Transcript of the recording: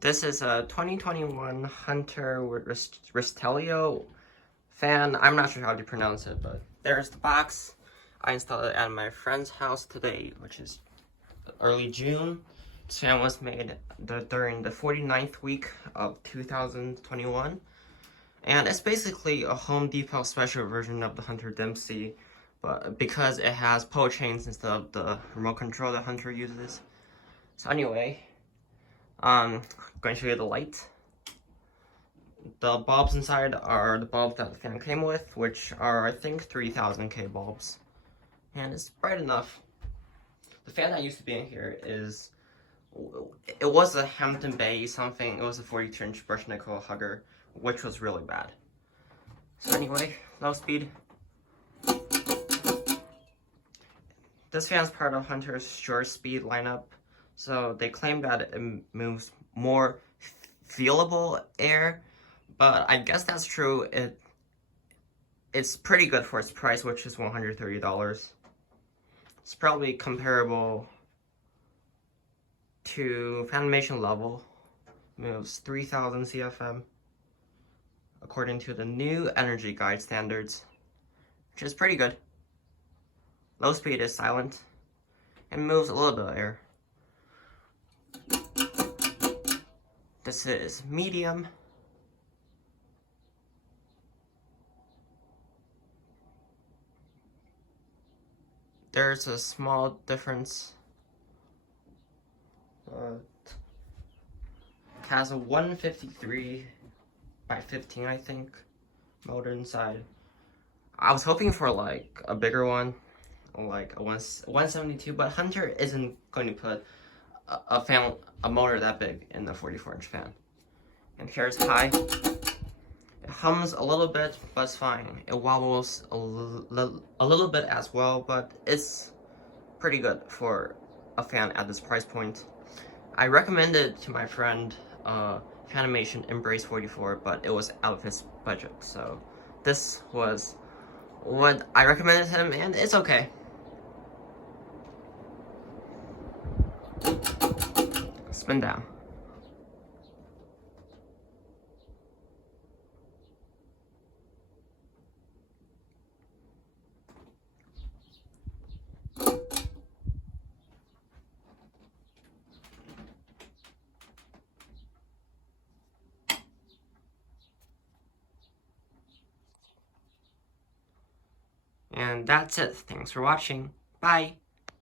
This is a 2021 Hunter with Ristrello fan. I'm not sure how to pronounce it, but there's the box. I installed it at my friend's house today, which is early June. This fan was made during the 49th week of 2021. And it's basically a Home Depot special version of the Hunter Dempsey, but because it has pull chains instead of the remote control that Hunter uses. So anyway, I'm going to show you the light. The bulbs inside are the bulbs that the fan came with, which are, I think, 3000K bulbs. And it's bright enough. The fan that used to be in here it was a Hampton Bay something. It was a 42-inch brush nickel hugger, which was really bad. So anyway, low speed. This fan's part of Hunter's short speed lineup, so they claim that it moves more feelable air, but I guess that's true. It's pretty good for its price, which is $130. It's probably comparable to Fanimation Level. Moves 3000 CFM according to the new Energy Guide standards, which is pretty good. Low speed is silent and moves a little bit of air. This is medium. There's a small difference. It has a 153 by 15, I think, motor inside. I was hoping for like a bigger one, like a 172, but Hunter isn't going to put a motor that big in the 44-inch fan. And here's high. It hums a little bit, but it's fine. It wobbles a little bit as well, but it's pretty good for a fan at this price point. I recommended to my friend Fanimation Embrace 44, but it was out of his budget, so this was what I recommended to him, and it's okay. Spin down. And that's it. Thanks for watching. Bye.